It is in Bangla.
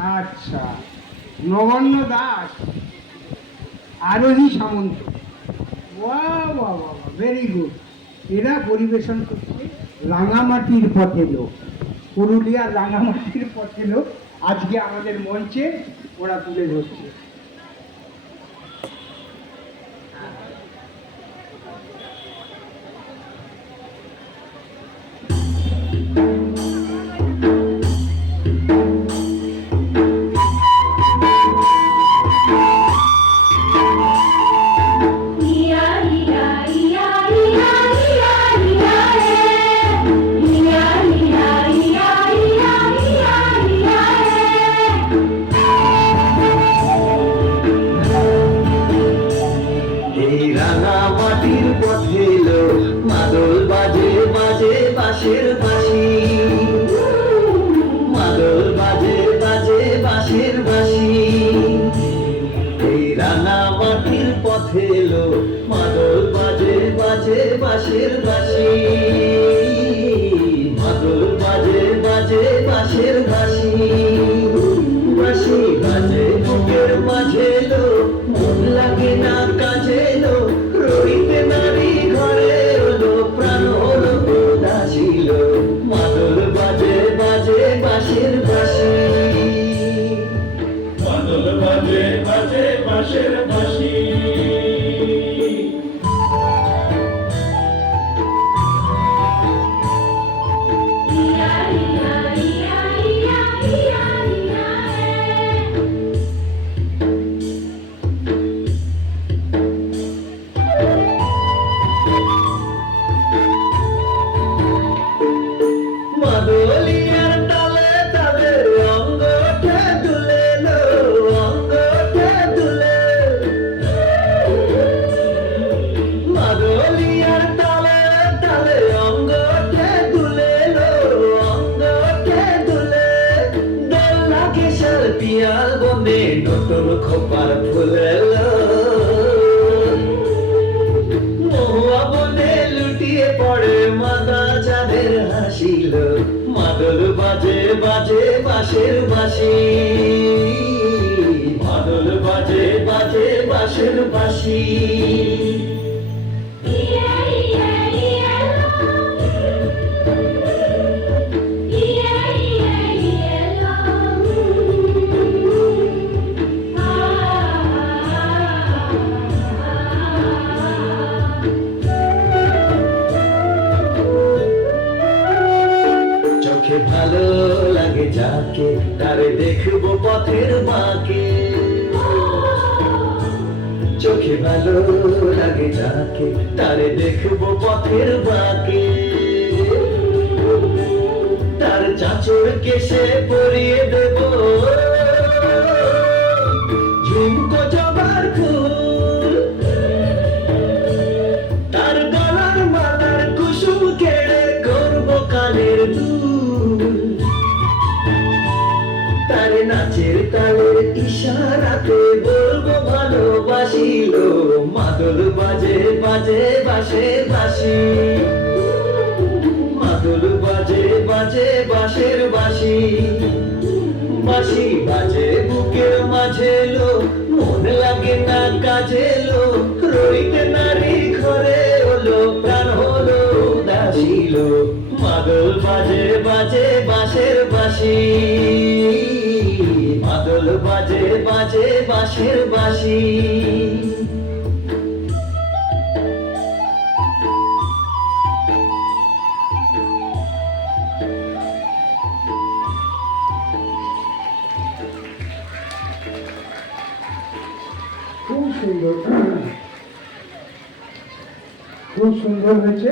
আচ্ছা, নগণ্য দাস, আরোহী সামন্ত, বাহ বাহ বাহ, ভেরি গুড। এরা পরিবেশন করছে রাঙামাটির পথে লোক, পুরুলিয়ার রাঙামাটির পথে লোক আজকে আমাদের মঞ্চে ওরা তুলে ধরছে। রাঙামাটির পথে লোক মাদল বাজে বাজে বাঁশের বাঁশি, মাদল বাজে বাজে বাঁশের বাঁশি। এই রাঙামাটির পথে লোক মাদল বাজে বাজে বাঁশের বাঁশি, মাদল বাজে বাজে বাঁশের বাঁশি। বাঁশি বাজে বুকের মাঝে লোক, মন লাগে না কাজে লোক, রইতে নারী ঘরে হলো প্রাণ হলো দাসিল। মাদল বাজে বাজে বাঁশের বাঁশি, মাদল বাজে বাজে বাঁশের বাঁশি। মাদলিয়ার তালে তালে অঙ্গ ওঠে দুলে লো, অঙ্গ ওঠে দুলে। মাদলিয়ার তালে তালে অঙ্গ ওঠে দুলে লো, অঙ্গ ওঠে দুলে। দোল লাগে শাল পিয়াল বনে নতুন খোপার ফুলে লো, মহুয়া বনে লুটিয়ে পড়ে মাদা চাঁদের হাসিল। মাদল বাজে বাজে বাঁশের বাঁশি, মাদল বাজে বাজে বাঁশের বাঁশি। চোখে ভালো লাগে যাকে, তারে দেখবো পথের বাঁকে। চোখে ভালো লাগে যাকে, তারে দেখবো পথের বাঁকে। তার চাঁচর কেশে পরিয়ে দেব ঝুমকো জবার ফুল, তার গলার মালার কুসুম কেড়ে করবো কানের দুল। তার নাচের তালের ইশারাতে বলবো ভালোবাসিল। মাদল বাজে বাজে বাঁশের বাঁশি, মাদল বাজে বাজে বাঁশের বাঁশি। বাঁশি বাজে বুকের মাঝে লো, মন লাগে না কাজে লো, রইতে নারী ঘরে হলো প্রাণ হলো দাসিল। মাদল বাজে বাজে বাঁশের বাঁশি, মাদল বাজে বাজে বাঁশের বাঁশি। খুব সুন্দর, খুব সুন্দর হয়েছে।